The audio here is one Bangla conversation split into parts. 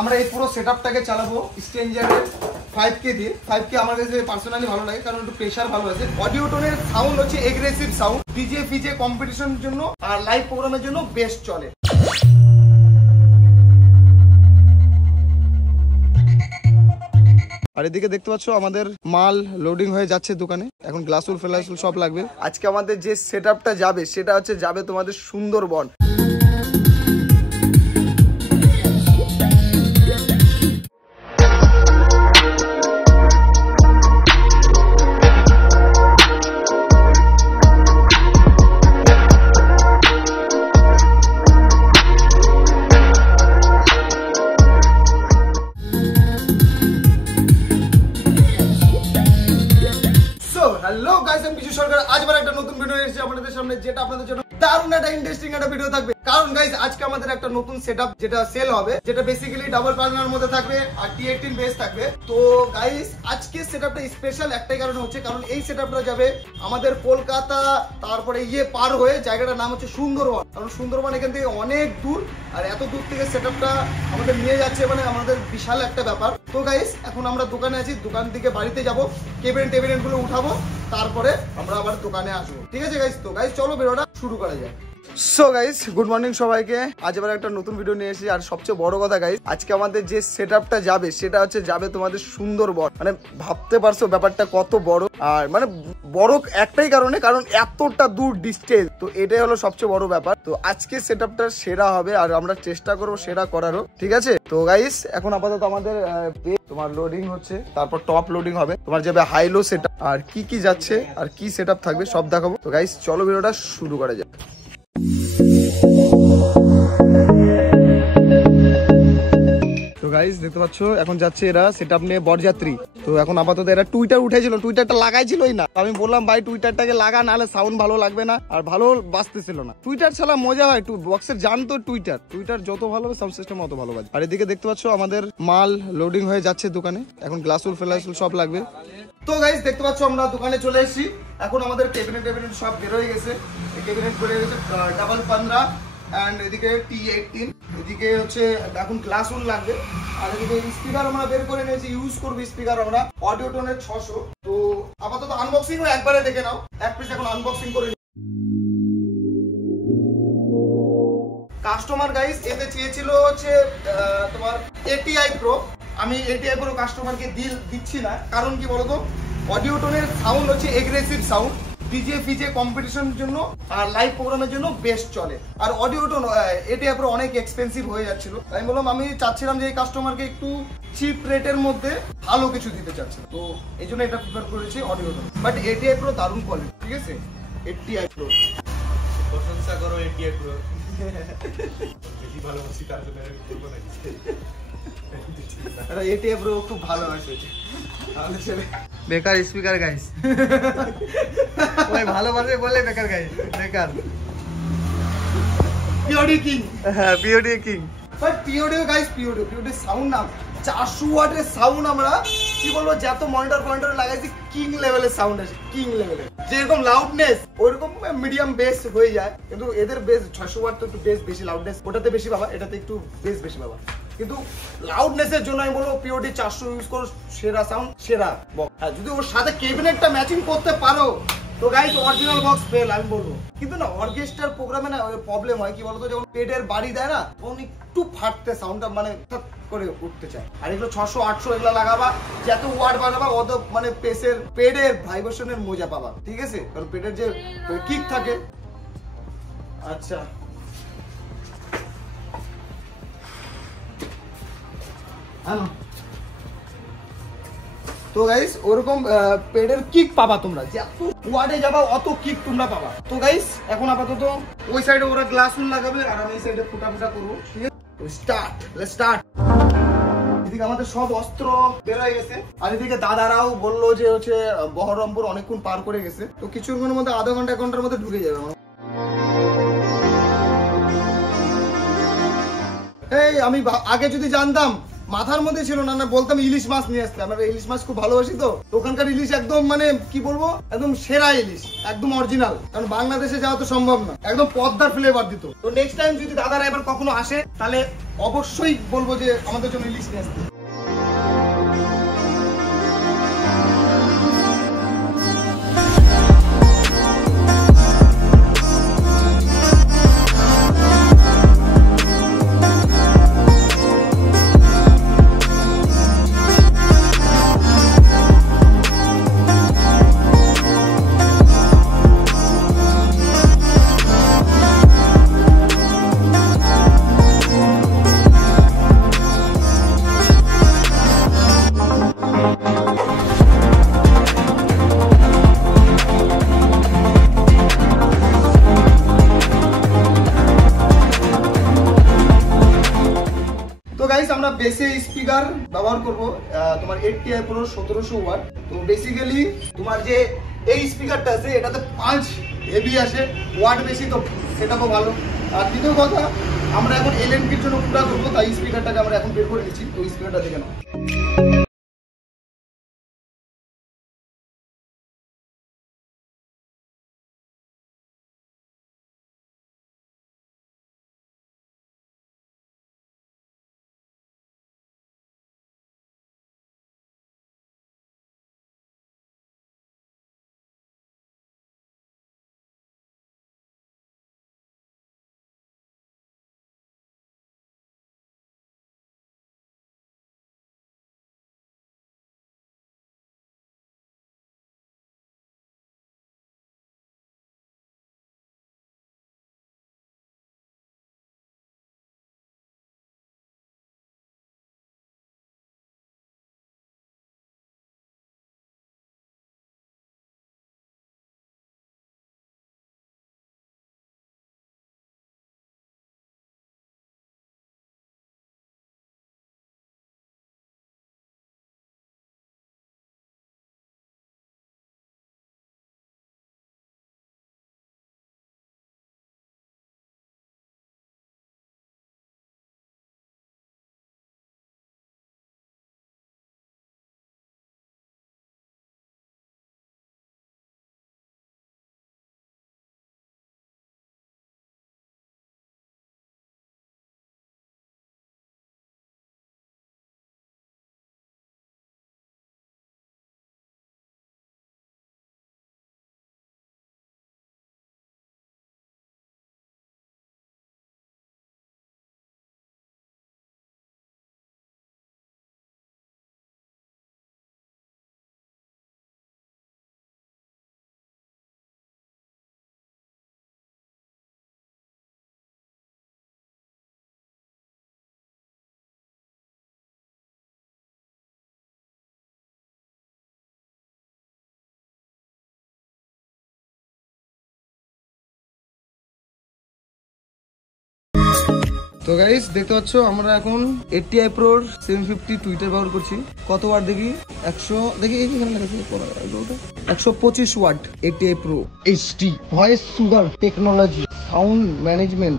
আমরা এই পুরো সেটআপটাকে চালাবো স্ট্রেঞ্জারের 5K দিয়ে। 5K আমার কাছে পার্সোনালি ভালো লাগে কারণ একটু প্রেসার ভালো আছে। অডিও টোনের সাউন্ড হচ্ছে এগ্রেসিভ সাউন্ড, ডিজে ফিজে কম্পিটিশনের জন্য আর লাইভ প্রোগ্রামের জন্য বেস্ট চলে। আর এদিকে দেখতে পাচ্ছ আমাদের মাল লোডিং হয়ে যাচ্ছে দোকানে। এখন গ্লাসুল ফ্লাসুল সব লাগবে। আজকে আমাদের যে সেটআপটা যাবে সেটা হচ্ছে যাবে তোমাদের সুন্দরবন। হ্যালো গাইস, আমি কিছু সরকার আজ আবার একটা নতুন ভিডিও এসেছি আপনাদের সামনে, যেটা আপনাদের জন্য দারুণ একটা ইন্টারেস্টিং একটা ভিডিও থাকবে। কারণ গাইস আজকে আমাদের একটা নতুন সেটআপ যেটা সেল হবে, যেটা বেসিক্যালি ডাবল প্যানেলের মধ্যে থাকবে আর T18 বেস থাকবে। তো গাইস আজকে সেটআপটা স্পেশাল একটাই কারণে হচ্ছে, কারণ এই সেটআপটা যাবে আমাদের কলকাতা, তারপরে পার হয়ে জায়গাটার নাম হচ্ছে সুন্দরবন। কারণ সুন্দরবন এখান থেকে অনেক দূর, আর এত দূর থেকে সেটআপটা আমাদের নিয়ে যাচ্ছে মানে আমাদের বিশাল একটা ব্যাপার। তো গাইস এখন আমরা দোকানে আছি, দোকান থেকে বাড়িতে যাবো, কেবিনেট গুলো উঠাবো, তারপরে আমরা আবার দোকানে আসবো। ঠিক আছে গাইস? তো গাইস চলো ভিডিওটা শুরু করা যায়। সো গাইস গুড মর্নিং সবাইকে, আজ আবার একটা নতুন ভিডিও নিয়ে এসেছি। আর সবচেয়ে বড় কথা গাইস, আজকে আমাদের যে সেটআপটা যাবে সেটা হচ্ছে যাবে তোমাদের সুন্দরবন। মানে ভাবতে পারছো ব্যাপারটা কত বড়, আর মানে বড় একটাই কারণে, কারণ এতটা দূর ডিস্টেন্স। তো এটাই হলো সবচেয়ে বড় ব্যাপার। তো আজকে সেটআপটা সেরা হবে আর আমরা চেষ্টা করবো সেরা করারও। ঠিক আছে? তো গাইস এখন আপাতত আমাদের তোমার লোডিং হচ্ছে, তারপর টপ লোডিং হবে, তোমার যাবে হাই লো সেটআপ, আর কি যাচ্ছে আর কি সেটআপ থাকবে সব দেখাবো। তো গাইস চলো ভিডিওটা শুরু করা যাক। তো গাইস দেখতে পাচ্ছ এখন যাচ্ছে এরা সেটআপ নিয়ে বরযাত্রী। তো এখন আপাতত এরা টুইটার উঠেছিল, টুইটারটা লাগাইছিলই না। আমি বললাম ভাই টুইটারটাকে লাগা, নাহলে সাউন্ড ভালো লাগবে না আর ভালো বাজতেছিল না। টুইটার ছাড়া মজা হয়, বক্সের জান তো টুইটার যত ভালো হবে সাউন্ড সিস্টেম অত ভালো বাজে। আর এদিকে দেখতে পাচ্ছ আমাদের মাল লোডিং হয়ে যাচ্ছে দোকানে। এখন গ্লাসুল ফ্লাসুল সব লাগবে। তো গাইস দেখতে পাচ্ছ আমরা দোকানে চলে এসেছি। এখন আমাদের কেবিনেট সব বের হয়ে গেছে, কেবিনেট বের হয়ে গেছে ডাবল 15 এন্ড এদিকে T18, এদিকে হচ্ছে এখন গ্লাসুল লাগবে। আর এদিকে স্পিকার আমরা বের করে নিয়েছি, ইউজ করব স্পিকার আমরা অডিও টোনের 600। তো আপাতত আনবক্সিং একবারে দেখে নাও, এক পিস এখন আনবক্সিং করে। কাস্টমার গাইস এতে চেয়েছিল হচ্ছে তোমার ATI Pro। আমি ATI Pro কাস্টমারকে দিচ্ছি না, কারণ কি বলতো, অডিও টোনের সাউন্ড হচ্ছে এগ্রেসিভ সাউন্ড, ডিজে ফিজে কম্পিটিশনের জন্য আর লাইভ প্রোগ্রামের জন্য বেস্ট চলে। আর অডিও টোন ATI Pro অনেক এক্সপেন্সিভ হয়ে যাচ্ছিল। আমি বললাম আমি চাচ্ছিলাম যে এই কাস্টমারকে একটু চিপ রেটের মধ্যে ভালো কিছু দিতে চাচ্ছি, তো এই জন্য এটা প্রিফার করেছি audio tone. But ATI Pro দারুণ কোয়ালিটি। ঠিক আছে? ATI Pro প্রশংসা করো, ATI Pro বেশি ভালোবাসি তার জন্য বলবো না। আরে ATI Pro খুব ভালো আছে আমাদের ছেলে। বেকার স্পিকার গাইস, ওই ভালোবাসে বলে বেকার গাইস, বেকার। পিওডি কিং, হ্যাঁ POD king. But POD guys, POD sound না 400 ওয়াটের সাউন্ড। আমরা কি বলবো, যত মনিটর লাগাইছি কিং লেভেলের সাউন্ড আছে, কিং লেভেলের। যেরকম লাউডনেস ওইরকম মিডিয়াম বেস হয়ে যায়, কিন্তু এদের বেস 600 ওয়াট তো একটু বেস বেশি, লাউডনেস ওটাতে বেশি পাবা, এটাতে একটু বেস বেশি পাবা। কিন্তু লাউডনেসের জন্য আমি বলবো পিওডি 400 ইউজ করো, সেরা সাউন্ড সেরা বক্স। হ্যাঁ যদি ওর সাথে কেবিনেটটা ম্যাচিং করতে পারো তো গাইস অরিজিনাল বক্স ফেল আমি বলবো। কিন্তু না অর্কেস্ট্রার প্রোগ্রামে না প্রবলেম হয়, কি বলতো, যখন পেটের বাড়ি দেয় না তখন একটু ফাটতে সাউন্ডটা মানে করে উঠতে চায়। আর এগুলো 600 800 এগুলো লাগাবা, যত ওয়াট বানাবা অত মানে পেটের ভাইব্রেশনের মজা পাবা। ঠিক আছে? কারণ পেটের যে কিক থাকে। আচ্ছা হ্যাঁ, তো গাইস ওরকম পেডের কিক পাবা তোমরা, যত ওয়ার্ডে যাবা অত কিক তোমরা পাবা। তো গাইস এখন আপাতত ওই সাইডে ওরা গ্লাসুল লাগাবে আর আমি এই সাইডে ফুটা করবো। ঠিক আছে? Let's start. এদিকে আমাদের সব অস্ত্র বের হয়ে গেছে, আর এদিকে দাদারাও বললো যে হচ্ছে বহরমপুর অনেকক্ষণ পার করে গেছে, তো কিছুক্ষণের মধ্যে আধা ঘন্টা 1 ঘন্টার মধ্যে ঢুকে যাবে। এই আমি আগে যদি জানতাম মাথার মধ্যে ছিল না, না বলতাম ইলিশ মাছ নিয়ে আসতে। আমরা ইলিশ মাছ খুব ভালোবাসি, তো ওখানকার ইলিশ একদম মানে কি বলবো, একদম সেরা ইলিশ, একদম অরিজিনাল। কারণ বাংলাদেশে যাওয়া তো সম্ভব না, একদম পদ্মার ফ্লেভার দিত। তো নেক্সট টাইম যদি দাদারা এবার কখনো আসে, তাহলে অবশ্যই বলবো যে আমাদের জন্য ইলিশ নিয়ে আসতে। তো গাইস, আমরা বেসে স্পিকার ব্যবহার করব তোমার 8TI Pro 1700 ওয়াট। তো বেসিক্যালি তোমার যে এই স্পিকারটা আছে, এটাতে পাঁচ হেভি আসে, ওয়াট বেশি, তো সেটাও ভালো। আর দ্বিতীয় কথা, আমরা এখন এলএনপির জন্য পুরা করবো, তাই স্পিকারটাকে আমরা এখন বের করে নিচ্ছি। তো স্পিকারটা দেখে নাও। তো গাইস, দেখতে পাচ্ছ আমরা এখন 8TI Pro 750 টুইটার ব্যবহার করছি। কত ওয়াট দেখি? 100, দেখি এখানে লেখা আছে 125 watt 8TI Pro HD voice sugar technology sound management.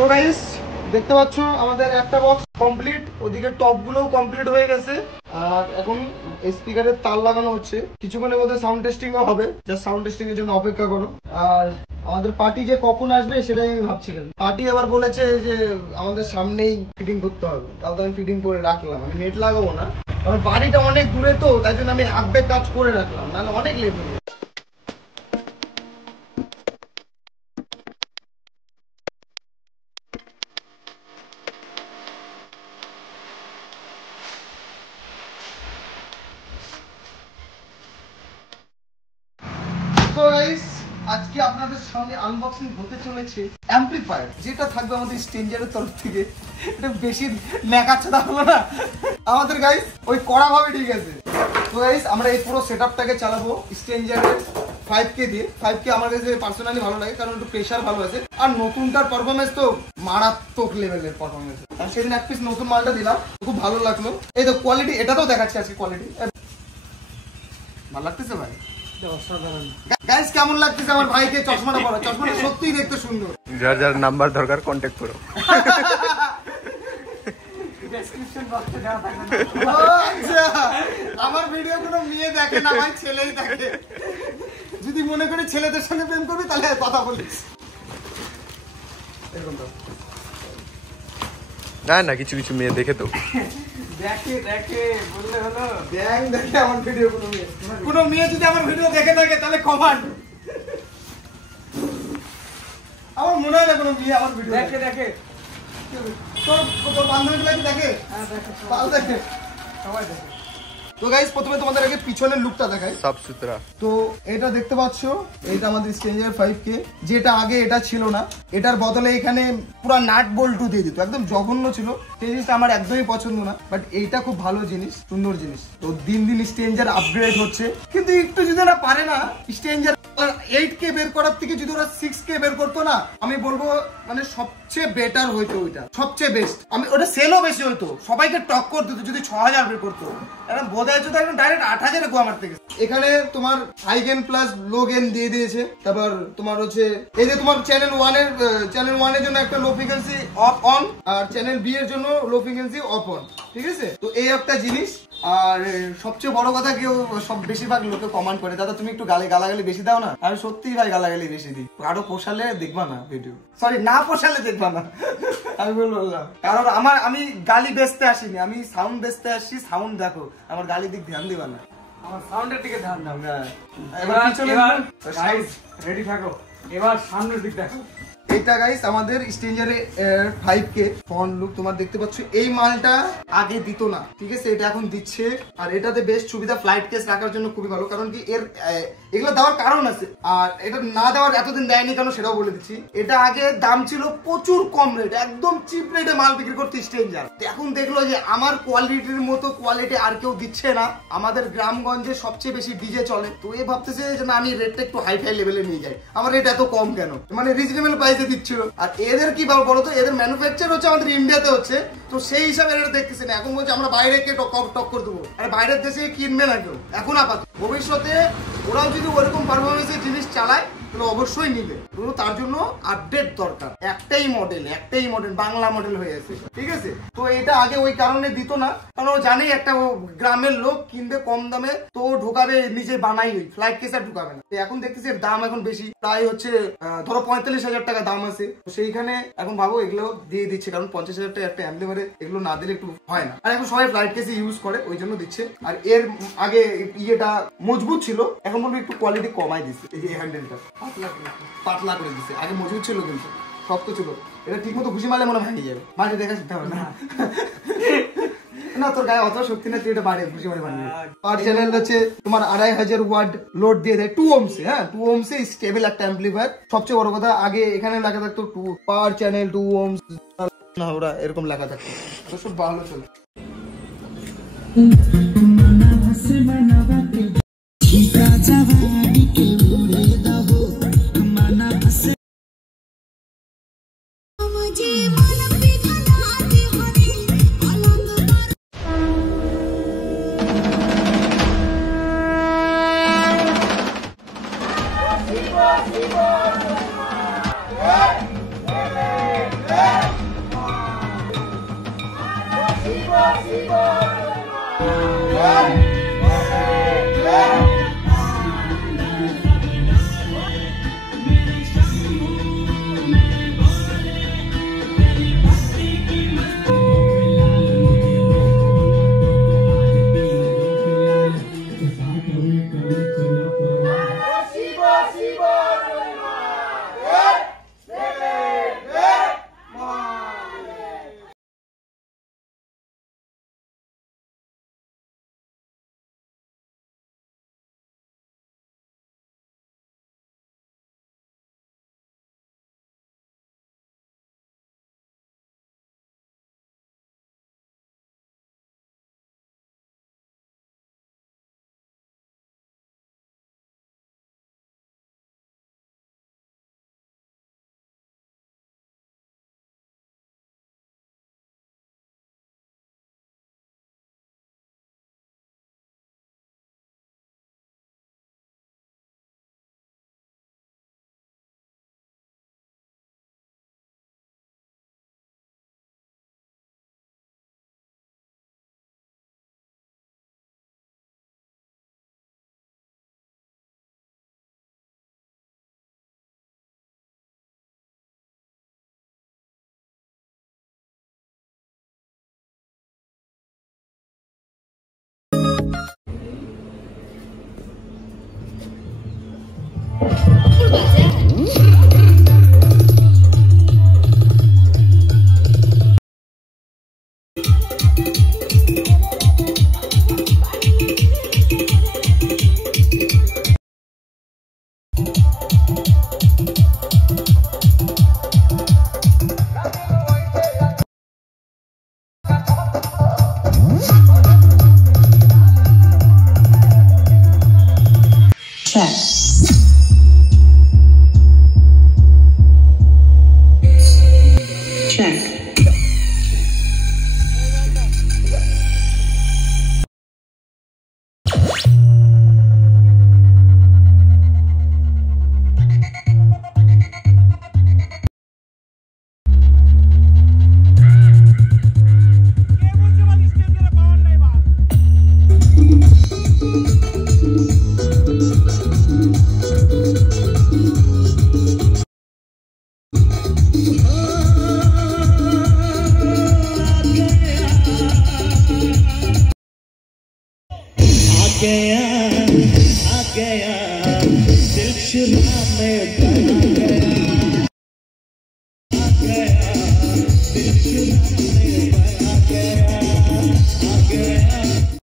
তো গাইস দেখতে পাচ্ছ আমাদের একটা বক্স কমপ্লিট, ওদিকে টপ গুলোও কমপ্লিট হয়ে গেছে। আর এখন স্পিকারের তার লাগানো হচ্ছে, কিছুক্ষণের মধ্যে সাউন্ড টেস্টিং হবে, জাস্ট সাউন্ড টেস্টিং এর জন্য অপেক্ষা করো। আর আমাদের পার্টি যে কখন আসবে সেটাই আমি ভাবছিলাম। পার্টি আবার বলেছে যে আমাদের সামনেই ফিটিং করতে হবে, তাহলে আমি ফিটিং করে রাখলাম, আমি নেট লাগাবো না, আমার বাড়িটা অনেক দূরে তো, তাই জন্য আমি হাফ কাজ করে রাখলাম, নাহলে অনেক লেট হয়ে যাবে। তো গাইস আজকে আপনাদের সামনে আনবক্সিং হতে চলেছে অ্যাম্পলিফায়ার, যেটা থাকবে আমাদের স্ট্রেঞ্জারের তরফ থেকে। এটা বেশি ন্যাকাচ্ছাদা হলো না আমাদের গাইস, ওই কড়া ভাবে ঠিক আছে। তো গাইস আমরা এই পুরো সেটআপটাকে চালাবো স্ট্রেঞ্জারের 5K দিয়ে। 5K আমার কাছে পার্সোনালি ভালো লাগে, কারণ একটু প্রেশার ভালো আছে, আর নতুনটার পারফরমেন্স তো মারাত্মক লেভেলের পারফরমেন্স। আর সেদিন এক পিস নতুন মালটা দিলাম, খুব ভালো লাগলো। এই তো কোয়ালিটি, এটাতেও দেখাচ্ছি আজকে কোয়ালিটি। ভালো লাগতেছে ভাই? গাইস কেমন লাগতেছে আমার ভাইকে চশমাটা পরা? চশমাটা সত্যিই দেখতে সুন্দর। যার যার নাম্বার দরকার কন্টাক্ট করো। ডেসক্রিপশন বক্সে দেওয়া থাকবে। আচ্ছা আমার ভিডিও কোনো মেয়ে দেখে না ভাই, ছেলেই দেখে। যদি মনে করি ছেলেদের সঙ্গে প্রেম করবি তাহলে কথা বলিস। এরকম তো না না, কিছু কিছু মেয়ে দেখে তো দেখে দেখে বললে হলো। দেখ দেখে আমার ভিডিও কোনো মেয়ে যদি আমার ভিডিও দেখে থাকে তাহলে কমেন্ট। আমার মনে হয় না কোনো মেয়ে আমার ভিডিও দেখে দেখে। তোর বান্ধবীগুলো কি দেখে? হ্যাঁ দেখে, সবাই দেখে। তো গাইস প্রথমে তোমাদের আগে পিছনের লুকটা দেখাই, সাফ সুতরা। তো এটা দেখতে পাচ্ছ, এটা আমাদের স্ট্রেঞ্জার 5K, যেটা আগে এটা ছিল না। এটার বদলে এখানে পুরো নাট বল্টু দিয়ে দিত, একদম জঘন্য ছিল। সেই জিনিসটা আমার একদমই পছন্দ না, বাট এইটা খুব ভালো জিনিস, সুন্দর জিনিস। তো দিন দিন স্ট্রেঞ্জার আপগ্রেড হচ্ছে, কিন্তু একটু যদি ওরা পারে না স্ট্রেঞ্জার 8K বের করার থেকে যদি ওরা 6K বের করতো না, আমি বলবো মানে সবচেয়ে বেটার হইতো, ওইটা সবচেয়ে বেস্ট। আমি ওটা সেলও বেশি হইতো, সবাইকে টক্কর দিত যদি 6000 বের করতো। এখন বোধহয় যদি একদম ডাইরেক্ট 8000 গো আমার থেকে। এখানে তোমার high gain plus low gain দিয়ে দিয়েছে। তারপর তোমার হচ্ছে এই যে তোমার চ্যানেল 1 এর জন্য একটা লো ফ্রিকোয়েন্সি অফ অন, আর চ্যানেল বি এর জন্য লো ফ্রিকোয়েন্সি অফ অন, ঠিক আছে? তো এই একটা জিনিস। আর সবচেয়ে বড় কথা, কেউ সব বেশিরভাগ লোকে কমেন্ট করে, দাদা তুমি একটু গালাগালি বেশি দাও না। আমি সত্যিই ভাই গালাগালি বেশি দিই, আরো পোষালে দেখবা না ভিডিও, সরি না পোষালে দেখবা না। আমি বললাম কারণ আমি গালি বেচতে আসিনি, আমি সাউন্ড বেচতে আসছি। সাউন্ড দেখো, আমার গালি দিক ধ্যান দিবা না, আমার সাউন্ডের দিকে ধ্যান দাও। এবার গাইস রেডি থাকো, এবার সামনের দিক দেখো। এটা গাইস আমাদের স্ট্রেঞ্জারে 5K ফ্রন্ট লুক তোমার দেখতে পাচ্ছ। এই মালটা আগে দিত না, ঠিক আছে? এটা এখন দিচ্ছে। আর এটাতে বেস্ট সুবিধা, ফ্লাইট কেস রাখার জন্য খুবই ভালো, কারণ কি এর এগুলো দেওয়ার কারণ আছে। আর এটা না দেওয়ার এতদিন দেয়নি কেন সেটাও বলে দিচ্ছি। এটা আগে দাম ছিল প্রচুর কম রেট, একদম চিপ রেটে মাল বিক্রি করতে স্ট্রেঞ্জার। এখন দেখলো যে আমার কোয়ালিটির মতো কোয়ালিটি আর কেউ দিচ্ছে না, আমাদের গ্রামগঞ্জে সবচেয়ে বেশি ডিজে চলে। তো এ ভাবতেছে যে না আমি রেটটা একটু হাই ফাই লেভেলে নিয়ে যাই, আমার রেট এত কম কেন, মানে রিজনেবল প্রাইস দিচ্ছিল। আর এদের কি বলতো, এদের ম্যানুফ্যাকচার হচ্ছে আমাদের ইন্ডিয়াতে হচ্ছে, তো সেই হিসাবে এটা দেখতেছি না। এখন বলছে আমরা বাইরে কে টক্কর দেবো, আরে বাইরের দেশে কিনবে না কেউ এখন আপাতত। ভবিষ্যতে ওরাও যদি ওরকম পারফরমেন্সের জিনিস চালায় তাহলে অবশ্যই নিবে, কিন্তু তার জন্য আপডেট দরকার। একটাই মডেল বাংলা মডেল হয়ে আছে, ঠিক আছে? তো এটা আগে ওই কারণে দিত না, কারণ ও জানে একটা গ্রামের লোক কিনবে কম দামে, তো ঢোকাবে নিজে বানাই, ওই ফ্লাইট কেস আর ঢুকাবে না। এখন দেখতেছি এর দাম এখন বেশি, প্রায় হচ্ছে ধরো 45,000 টাকা দাম আছে। সেইখানে এখন ভাবো এগুলো দিয়ে দিচ্ছে, কারণ 50,000 টাকা একটা অ্যাম্পলিফায়ারে এগুলো না দিলে একটু হয় না। আর এখন সবাই ফ্লাইট কেসে ইউজ করে, ওই জন্য দিচ্ছে। আর এর আগে ইয়েটা মজবুত ছিল, এখন বলবো একটু কোয়ালিটি কমাই দিচ্ছে। এই হ্যান্ডেলটা পাতলা করে দিচ্ছে, আগে মজবুত ছিল কিন্তু শক্ত ছিল। এটা ঠিক মতো ঘুষি মারলে মনে ভাঙে যাবে, মাঝে দেখা শিখতে হবে না। না তোর গায়ে অত শক্তি না, তুই এটা বাড়িয়ে ঘুষি মারে ভাঙবে। পার চ্যানেল হচ্ছে তোমার 2500 ওয়াট লোড দিয়ে দেয় 2 ohms। হ্যাঁ 2 ohms স্টেবল একটা অ্যাম্পলিফায়ার। সবচেয়ে বড় কথা, আগে এখানে লেখা থাকতো পার চ্যানেল 2 ohms না, ওরা এরকম লেখা থাকতো, তো সব ভালো চলে।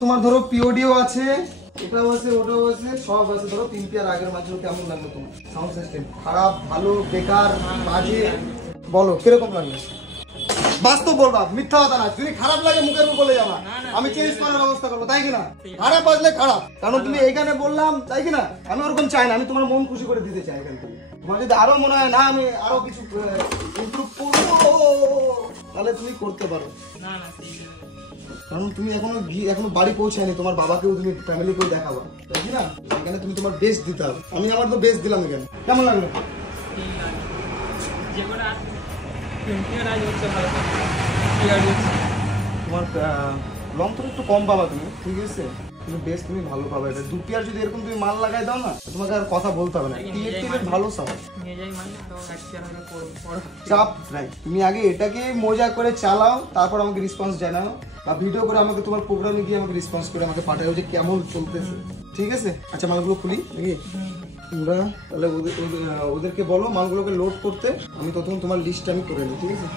তোমার ধরো পিওডিও আছে, এটাও আছে, ওটাও আছে, সব আছে। ধরো 3 পেয়ার আগের মাছগুলো কেমন লাগলো তোমার? সাউন্ড সিস্টেম খারাপ, ভালো, বেকার, বাজে, বলো কিরকম লাগলো? বাস্তব বলবা, মিথ্যা কথা না। যদি খারাপ লাগে মুখের উপর বলে যাবা, আমি চেঞ্জ করার ব্যবস্থা করবো, তাই কিনা? খারাপ বাজলে খারাপ, কারণ তুমি এইখানে বললাম, তাই কিনা? আমি ওরকম চাই না, আমি তোমার মন খুশি করে দিতে চাই এখান থেকে। তোমার যদি আরো মনে হয় না আমি আরো কিছু ইমপ্রুভ করবো, তাহলে তুমি করতে পারো। কারণ তুমি এখনো বাড়ি পৌঁছায়নি, তোমার বাবাকেও তুমি ফ্যামিলিকেও দেখাবা, তাই না? এখানে তুমি তোমার বেস্ট দিতে হবে। আমি আমার তো বেস্ট দিলাম এখানে। কেমন লাগলো? তোমার লং তো একটু কম পাবা তুমি, ঠিক আছে? কিন্তু বেস্ট তুমি ভালো পাবে। এটা 2 পেয়ার যদি এরকম তুমি মাল লাগাই দাও না, তোমাকে আর কথা বলতে হবে না। টিএর ভালো সাউন্ড, চাপ নাই। তুমি আগে এটাকে মজা করে চালাও, তারপর আমাকে রেসপন্স জানাও, বা ভিডিও করে আমাকে তোমার প্রোগ্রামে গিয়ে আমাকে রেসপন্স করে আমাকে পাঠাও যে কেমন চলতেছে, ঠিক আছে? আচ্ছা, মালগুলো খুলি নাকি? তোমরা তাহলে ওদেরকে বলো মালগুলোকে লোড করতে, আমি ততক্ষণ তোমার লিস্ট আমি করে নিই, ঠিক আছে?